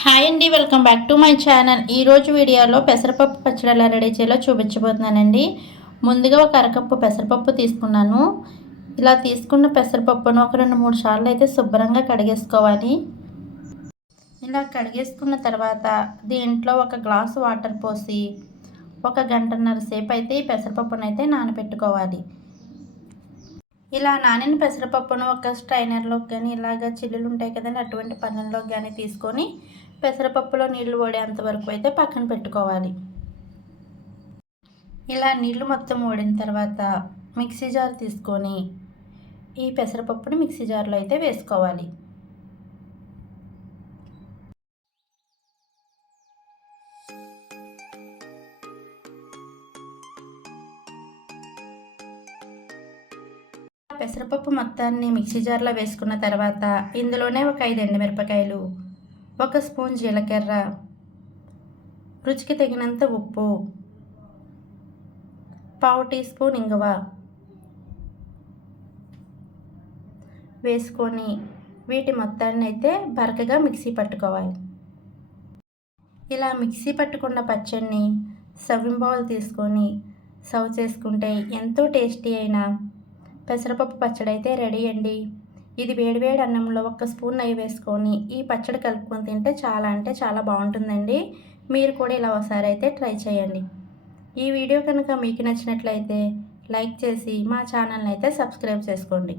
Hi అండి welcome back to my channel. ఈరోజు వీడియోలో పెసరపప్పు పచ్చడి ఎలా రెడీ చేయాలో చూపించబోతున్నానండి. ముందుగా ఒక అరకప్పు పెసరపప్పు తీసుకున్నాను. ఇలా తీసుకున్న పెసరపప్పును ఒక రెండు మూడు సార్లు అయితే శుభ్రంగా కడిగేసుకోవాలి. ఇలా కడిగేసుకున్న తర్వాత దీంట్లో ఒక గ్లాసు వాటర్ పోసి ఒక గంటన్నర సేపు అయితే ఈ పెసరపప్పును అయితే నానబెట్టుకోవాలి. ఇలా నానిన పెసరపప్పును ఒక స్ట్రైనర్లోకి కానీ ఇలాగ చిల్లులు ఉంటాయి కదండి అటువంటి పనుల్లోకి కానీ తీసుకొని పెసరపప్పులో నీళ్ళు ఓడేంత వరకు అయితే పక్కన పెట్టుకోవాలి. ఇలా నీళ్ళు మొత్తం ఓడిన తర్వాత మిక్సీ జార్ తీసుకొని ఈ పెసరపప్పుని మిక్సీ జార్లో అయితే వేసుకోవాలి. పెసరపప్పు మొత్తాన్ని మిక్సీ జార్లో వేసుకున్న తర్వాత ఇందులోనే ఒక ఐదు ఎండుమిరపకాయలు ఒక స్పూన్ జీలకర్ర రుచికి తగినంత ఉప్పు పావు టీ స్పూన్ ఇంగువ వేసుకొని వీటి మొత్తాన్ని అయితే బరకగా మిక్సీ పట్టుకోవాలి. ఇలా మిక్సీ పట్టుకున్న పచ్చడిని సవింబౌల్ తీసుకొని సర్వ్ చేసుకుంటే ఎంతో టేస్టీ అయిన పెసరపప్పు పచ్చడి అయితే రెడీ అండి. ఇది వేడివేడి అన్నంలో ఒక స్పూన్ నెయ్యి వేసుకొని ఈ పచ్చడి కలుపుకొని తింటే చాలా అంటే చాలా బాగుంటుందండి. మీరు కూడా ఇలా ఒకసారి అయితే ట్రై చేయండి. ఈ వీడియో కనుక మీకు నచ్చినట్లయితే లైక్ చేసి మా ఛానల్ని అయితే సబ్స్క్రైబ్ చేసుకోండి.